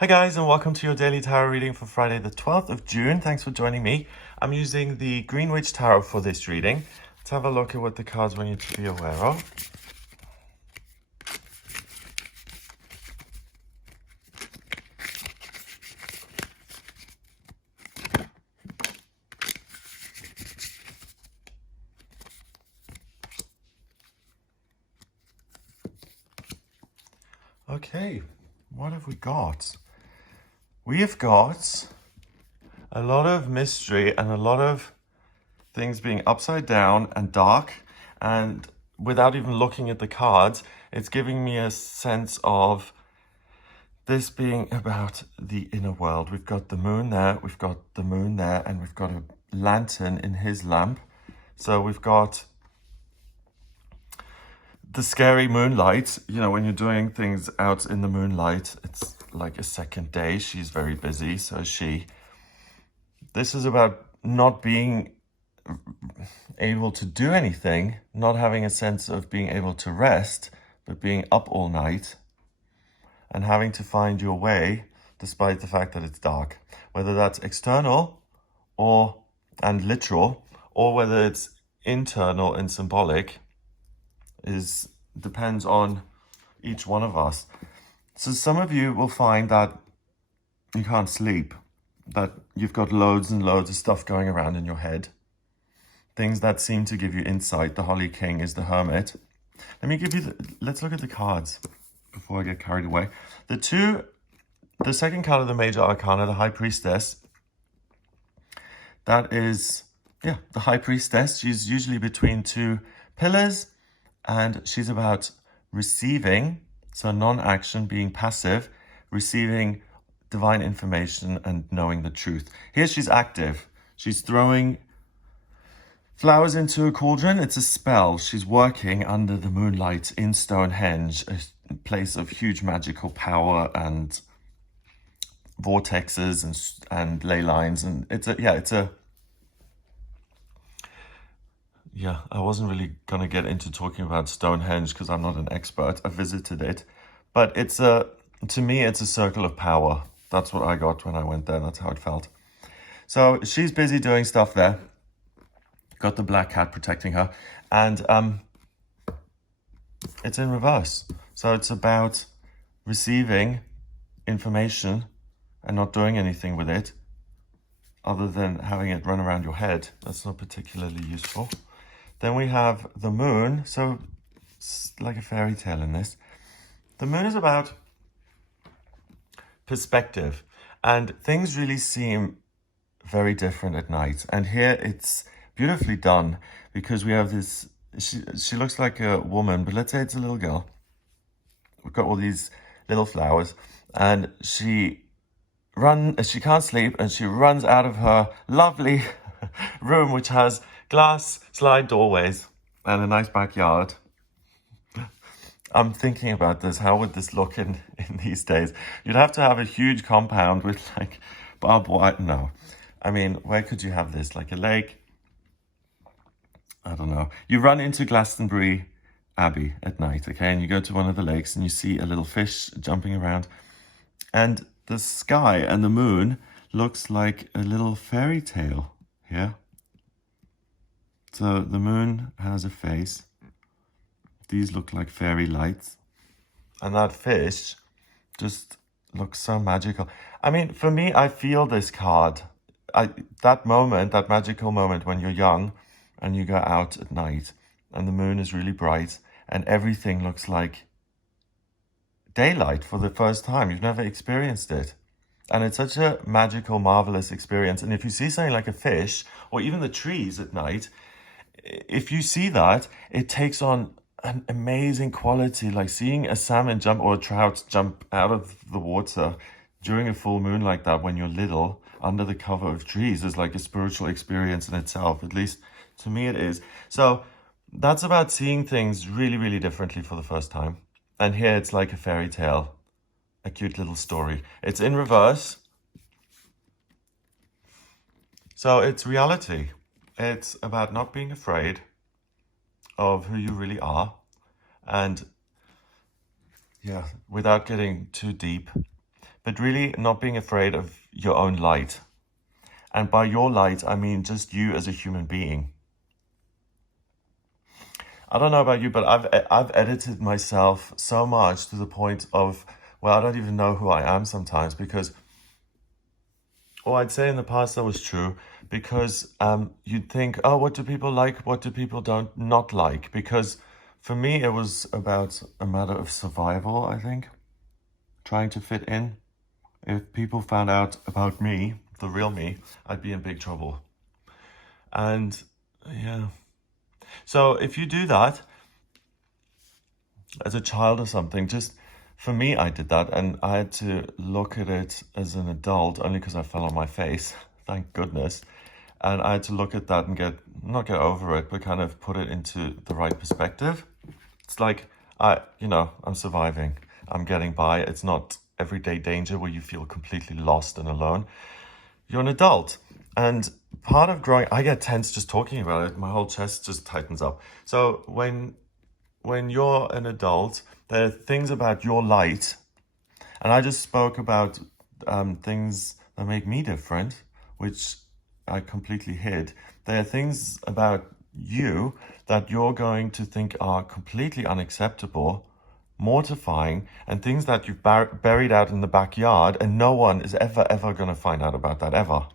Hi guys, and welcome to your daily tarot reading for Friday the 12th of June. Thanks for joining me. I'm using the Greenwich Tarot for this reading. Let's have a look at what the cards want you to be aware of. Okay, what have we got? We have got a lot of mystery and a lot of things being upside down and dark, and without even looking at the cards, it's giving me a sense of this being about the inner world. We've got the moon there, we've got the moon there, and we've got a lantern in his lamp. So we've got the scary moonlight. You know, when you're doing things out in the moonlight, it's like a second day. She's very busy, so is she. This is about not being able to do anything, not having a sense of being able to rest, but being up all night and having to find your way despite the fact that it's dark. Whether that's external and literal, or whether it's internal and symbolic, depends on each one of us. So some of you will find that you can't sleep, that you've got loads and loads of stuff going around in your head. Things that seem to give you insight. The Holy King is the Hermit. Let's look at the cards before I get carried away. The second card of the Major Arcana, the High Priestess, that is, the High Priestess. She's usually between two pillars, and she's about receiving, so non-action, being passive, receiving divine information and knowing the truth. Here she's active. She's throwing flowers into a cauldron. It's a spell. She's working under the moonlight in Stonehenge, a place of huge magical power and vortexes and ley lines. And I wasn't really going to get into talking about Stonehenge because I'm not an expert. I visited it. But to me, it's a circle of power. That's what I got when I went there. That's how it felt. So she's busy doing stuff there. Got the black cat protecting her. And it's in reverse. So it's about receiving information and not doing anything with it other than having it run around your head. That's not particularly useful. Then we have the moon. So it's like a fairy tale in this. The moon is about perspective, and things really seem very different at night. And here it's beautifully done because we have this, she looks like a woman, but let's say it's a little girl. We've got all these little flowers, and she can't sleep, and she runs out of her lovely room, which has glass slide doorways and a nice backyard. I'm thinking about this. How would this look in these days? You'd have to have a huge compound with like barbed wire. No. I mean, where could you have this? Like a lake? I don't know. You run into Glastonbury Abbey at night, okay? And you go to one of the lakes and you see a little fish jumping around. And the sky and the moon looks like a little fairy tale here. So the moon has a face. These look like fairy lights. And that fish just looks so magical. I mean, for me, I feel this card. That magical moment when you're young and you go out at night and the moon is really bright and everything looks like daylight for the first time. You've never experienced it. And it's such a magical, marvelous experience. And if you see something like a fish or even the trees at night, if you see that, it takes on an amazing quality, like seeing a salmon jump or a trout jump out of the water during a full moon like that when you're little under the cover of trees is like a spiritual experience in itself. At least to me it is. So that's about seeing things really, really differently for the first time. And here it's like a fairy tale, a cute little story. It's in reverse. So it's reality. It's about not being afraid of who you really are, and without getting too deep, but really not being afraid of your own light. And by your light, I mean just you as a human being. I don't know about you, but I've edited myself so much to the point of, well, I don't even know who I am sometimes, because, or I'd say in the past that was true, because you'd think, oh, what do people like? What do people don't not like? Because for me, it was about a matter of survival, I think, trying to fit in. If people found out about me, the real me, I'd be in big trouble. And yeah. So if you do that as a child or something, just for me, I did that, and I had to look at it as an adult only because I fell on my face, thank goodness. And I had to look at that and not get over it, but kind of put it into the right perspective. It's like, I'm surviving. I'm getting by. It's not everyday danger where you feel completely lost and alone. You're an adult. And part of growing, I get tense just talking about it. My whole chest just tightens up. So when you're an adult, there are things about your light. And I just spoke about things that make me different, which I completely hid. There are things about you that you're going to think are completely unacceptable, mortifying, and things that you've buried out in the backyard, and no one is ever going to find out about that, ever.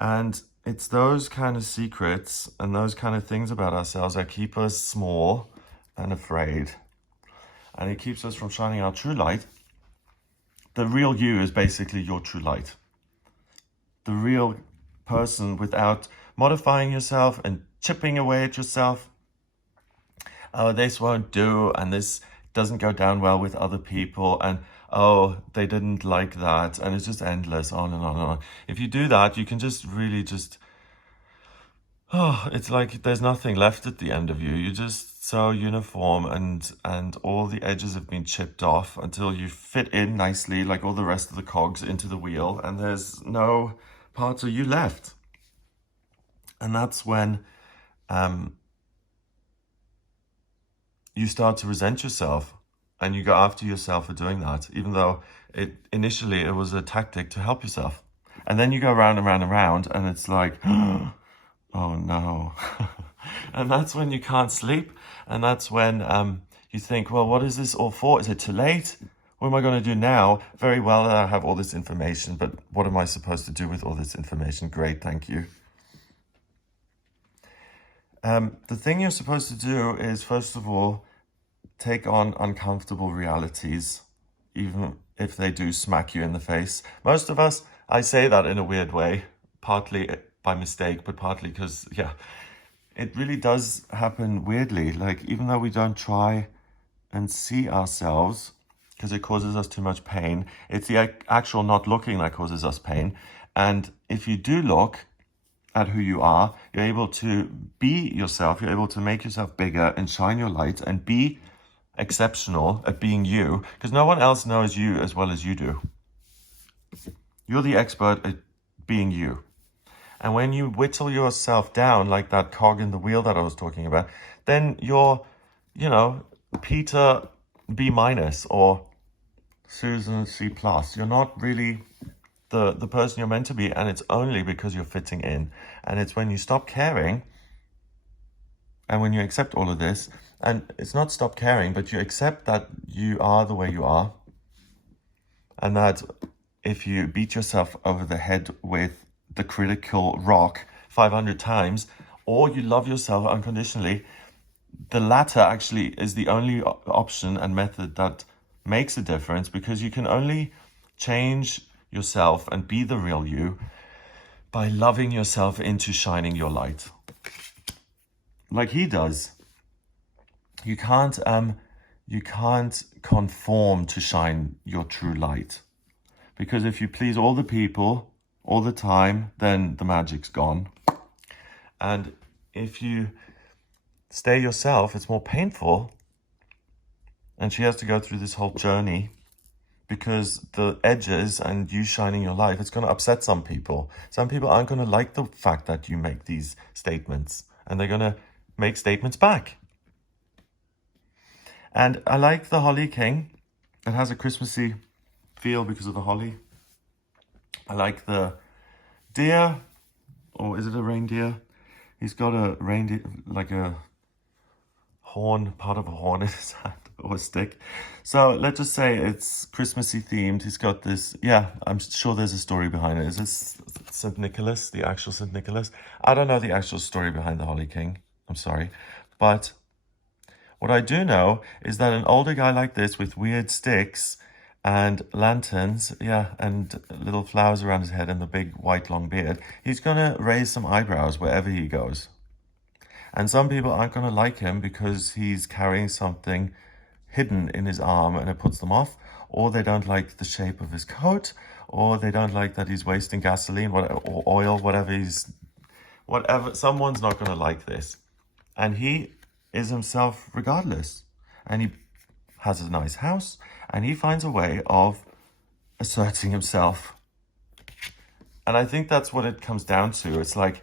And it's those kind of secrets and those kind of things about ourselves that keep us small and afraid. And it keeps us from shining our true light. The real you is basically your true light. The real person, without modifying yourself and chipping away at yourself. Oh, this won't do, and this doesn't go down well with other people, and oh, they didn't like that, and it's just endless, on and on and on. If you do that, you can just really it's like there's nothing left at the end of you. You're just so uniform, and all the edges have been chipped off until you fit in nicely, like all the rest of the cogs, into the wheel, and there's no parts of you left. And that's when you start to resent yourself, and you go after yourself for doing that, even though initially it was a tactic to help yourself. And then you go round and round and round, and it's like, oh no. And that's when you can't sleep. And that's when you think, well, what is this all for? Is it too late? What am I going to do now? Very well, I have all this information, but what am I supposed to do with all this information? Great, thank you. The thing you're supposed to do is, first of all, take on uncomfortable realities, even if they do smack you in the face. Most of us, I say that in a weird way, partly by mistake, but partly because, it really does happen weirdly. Like, even though we don't try and see ourselves, because it causes us too much pain, it's the actual not looking that causes us pain. And if you do look at who you are, you're able to be yourself, you're able to make yourself bigger and shine your light and be exceptional at being you, because no one else knows you as well as you do. You're the expert at being you. And when you whittle yourself down like that cog in the wheel that I was talking about, then you're, Peter B- or Susan C+. You're not really the person you're meant to be, and it's only because you're fitting in. And it's when you stop caring, and when you accept all of this, and it's not stop caring, but you accept that you are the way you are, and that if you beat yourself over the head with the critical rock 500 times, or you love yourself unconditionally, the latter actually is the only option and method that makes a difference, because you can only change yourself and be the real you by loving yourself into shining your light. Like he does. You can't conform to shine your true light. Because if you please all the people all the time, then the magic's gone. And if you stay yourself, it's more painful. And she has to go through this whole journey, because the edges and you shining your light, it's going to upset some people. Some people aren't going to like the fact that you make these statements, and they're going to make statements back. And I like the Holly King. It has a Christmassy feel because of the holly. I like the deer, or is it a reindeer? He's got a reindeer, like a horn, part of a horn in his hand, or a stick. So let's just say it's Christmassy themed. He's got this, yeah, I'm sure there's a story behind it. Is this St. Nicholas, the actual St. Nicholas? I don't know the actual story behind the Holly King. I'm sorry. But what I do know is that an older guy like this with weird sticks and lanterns, yeah, and little flowers around his head and the big white long beard, he's going to raise some eyebrows wherever he goes. And some people aren't going to like him because he's carrying something hidden in his arm and it puts them off, or they don't like the shape of his coat, or they don't like that he's wasting gasoline or oil, whatever. Someone's not going to like this. And he is himself regardless. And he has a nice house, and he finds a way of asserting himself. And I think that's what it comes down to. It's like,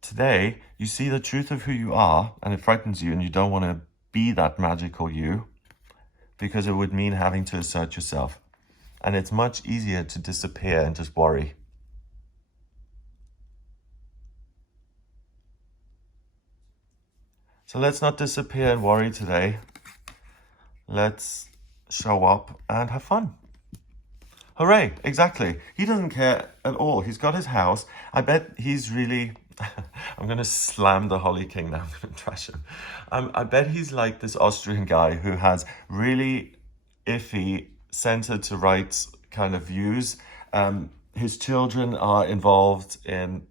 today, you see the truth of who you are, and it frightens you, and you don't want to be that magical you, because it would mean having to assert yourself. And it's much easier to disappear and just worry. So let's not disappear and worry today. Let's show up and have fun. Hooray, exactly. He doesn't care at all. He's got his house. I bet he's really... I'm going to slam the Holly King now. I'm going to trash him. I bet he's like this Austrian guy who has really iffy, centered to rights kind of views. His children are involved in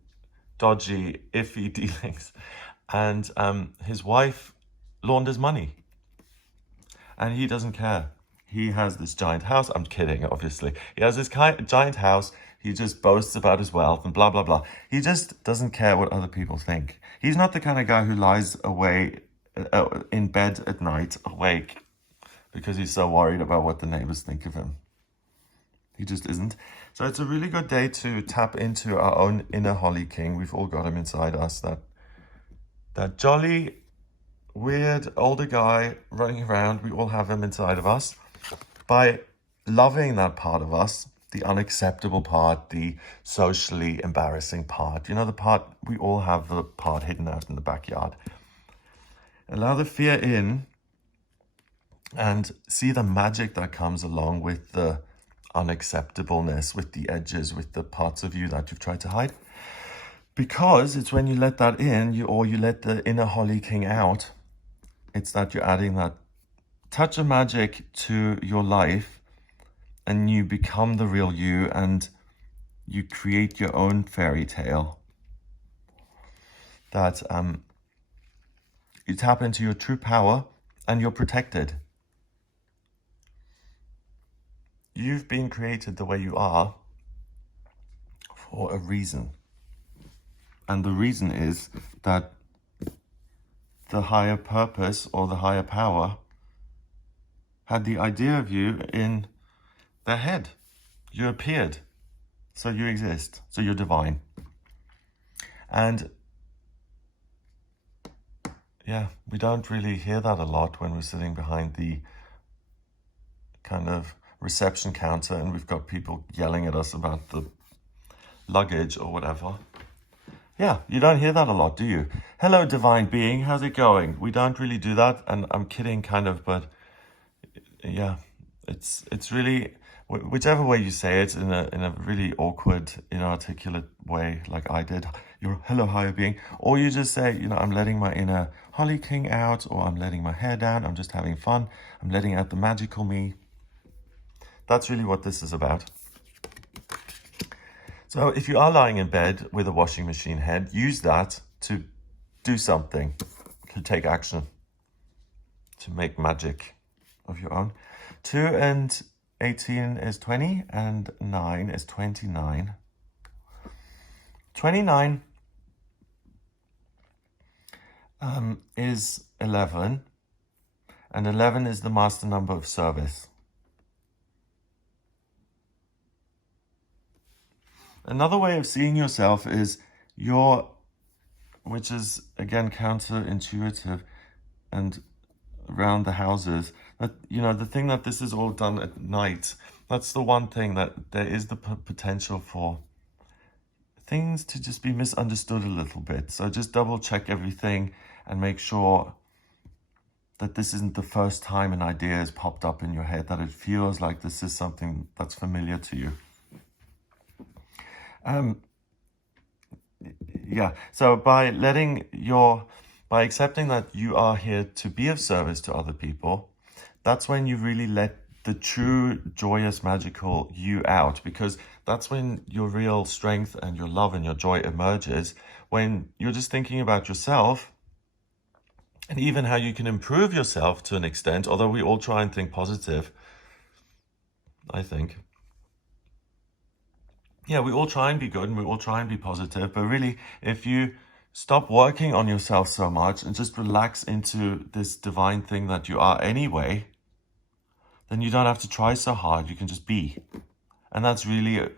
dodgy, iffy dealings. And his wife launders money. And he doesn't care. He has this giant house. I'm kidding, obviously. He has this giant house. He just boasts about his wealth and blah, blah, blah. He just doesn't care what other people think. He's not the kind of guy who lies away in bed at night, awake, because he's so worried about what the neighbors think of him. He just isn't. So it's a really good day to tap into our own inner Holly King. We've all got him inside us. That jolly, weird, older guy running around. We all have him inside of us. By loving that part of us, the unacceptable part, the socially embarrassing part, you know, the part, we all have the part hidden out in the backyard. Allow the fear in and see the magic that comes along with the unacceptableness, with the edges, with the parts of you that you've tried to hide. Because it's when you let that in, you let the inner Holly King out, it's that you're adding that touch of magic to your life, and you become the real you, and you create your own fairy tale. That you tap into your true power, and you're protected. You've been created the way you are for a reason. And the reason is that the higher purpose or the higher power had the idea of you in their head. You appeared, so you exist, so you're divine. And yeah, we don't really hear that a lot when we're sitting behind the kind of reception counter and we've got people yelling at us about the luggage or whatever. Yeah, you don't hear that a lot, do you? Hello, divine being, how's it going? We don't really do that, and I'm kidding kind of, but yeah, it's really, whichever way you say it, in a really awkward, inarticulate way, like I did, your hello, higher being, or you just say, I'm letting my inner Holly King out, or I'm letting my hair down, I'm just having fun, I'm letting out the magical me. That's really what this is about. So if you are lying in bed with a washing machine head, use that to do something, to take action, to make magic of your own. 2 and 18 is 20, and 9 is 29. 29 is 11, and 11 is the master number of service. Another way of seeing yourself is which is again counterintuitive and around the houses, that, you know, the thing that this is all done at night, that's the one thing that there is the potential for things to just be misunderstood a little bit. So just double check everything and make sure that this isn't the first time an idea has popped up in your head, that it feels like this is something that's familiar to you. Yeah, so by accepting that you are here to be of service to other people, that's when you really let the true, joyous, magical you out, because that's when your real strength and your love and your joy emerges, when you're just thinking about yourself and even how you can improve yourself to an extent, although we all try and think positive, I think. Yeah, we all try and be good and we all try and be positive, but really, if you stop working on yourself so much and just relax into this divine thing that you are anyway, then you don't have to try so hard. You can just be. And that's really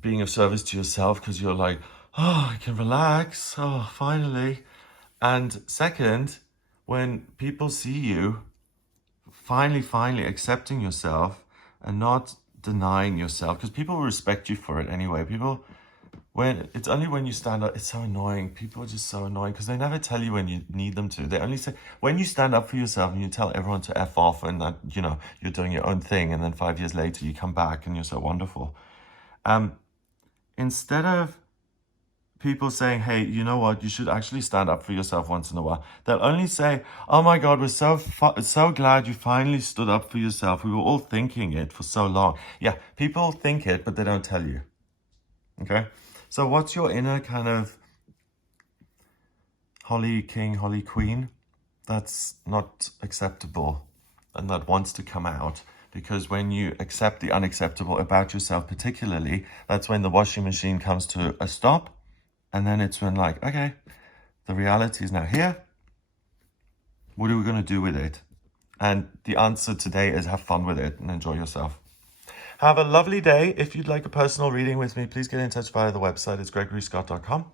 being of service to yourself, because you're like, oh, I can relax. Oh, finally. And second, when people see you finally accepting yourself and not denying yourself, because people will respect you for it anyway. It's only when you stand up, it's so annoying. People are just so annoying because they never tell you when you need them to. They only say, when you stand up for yourself and you tell everyone to F off and that, you know, you're doing your own thing, and then 5 years later you come back and you're so wonderful. Instead of people saying, hey, you know what, you should actually stand up for yourself once in a while, they'll only say, oh my God, we're so glad you finally stood up for yourself. We were all thinking it for so long. Yeah, people think it, but they don't tell you. Okay? So what's your inner kind of Holly King, Holly Queen that's not acceptable and that wants to come out? Because when you accept the unacceptable about yourself particularly, that's when the washing machine comes to a stop. And then it's when, like, okay, the reality is now here. What are we going to do with it? And the answer today is have fun with it and enjoy yourself. Have a lovely day. If you'd like a personal reading with me, please get in touch via the website. It's gregoryscott.com.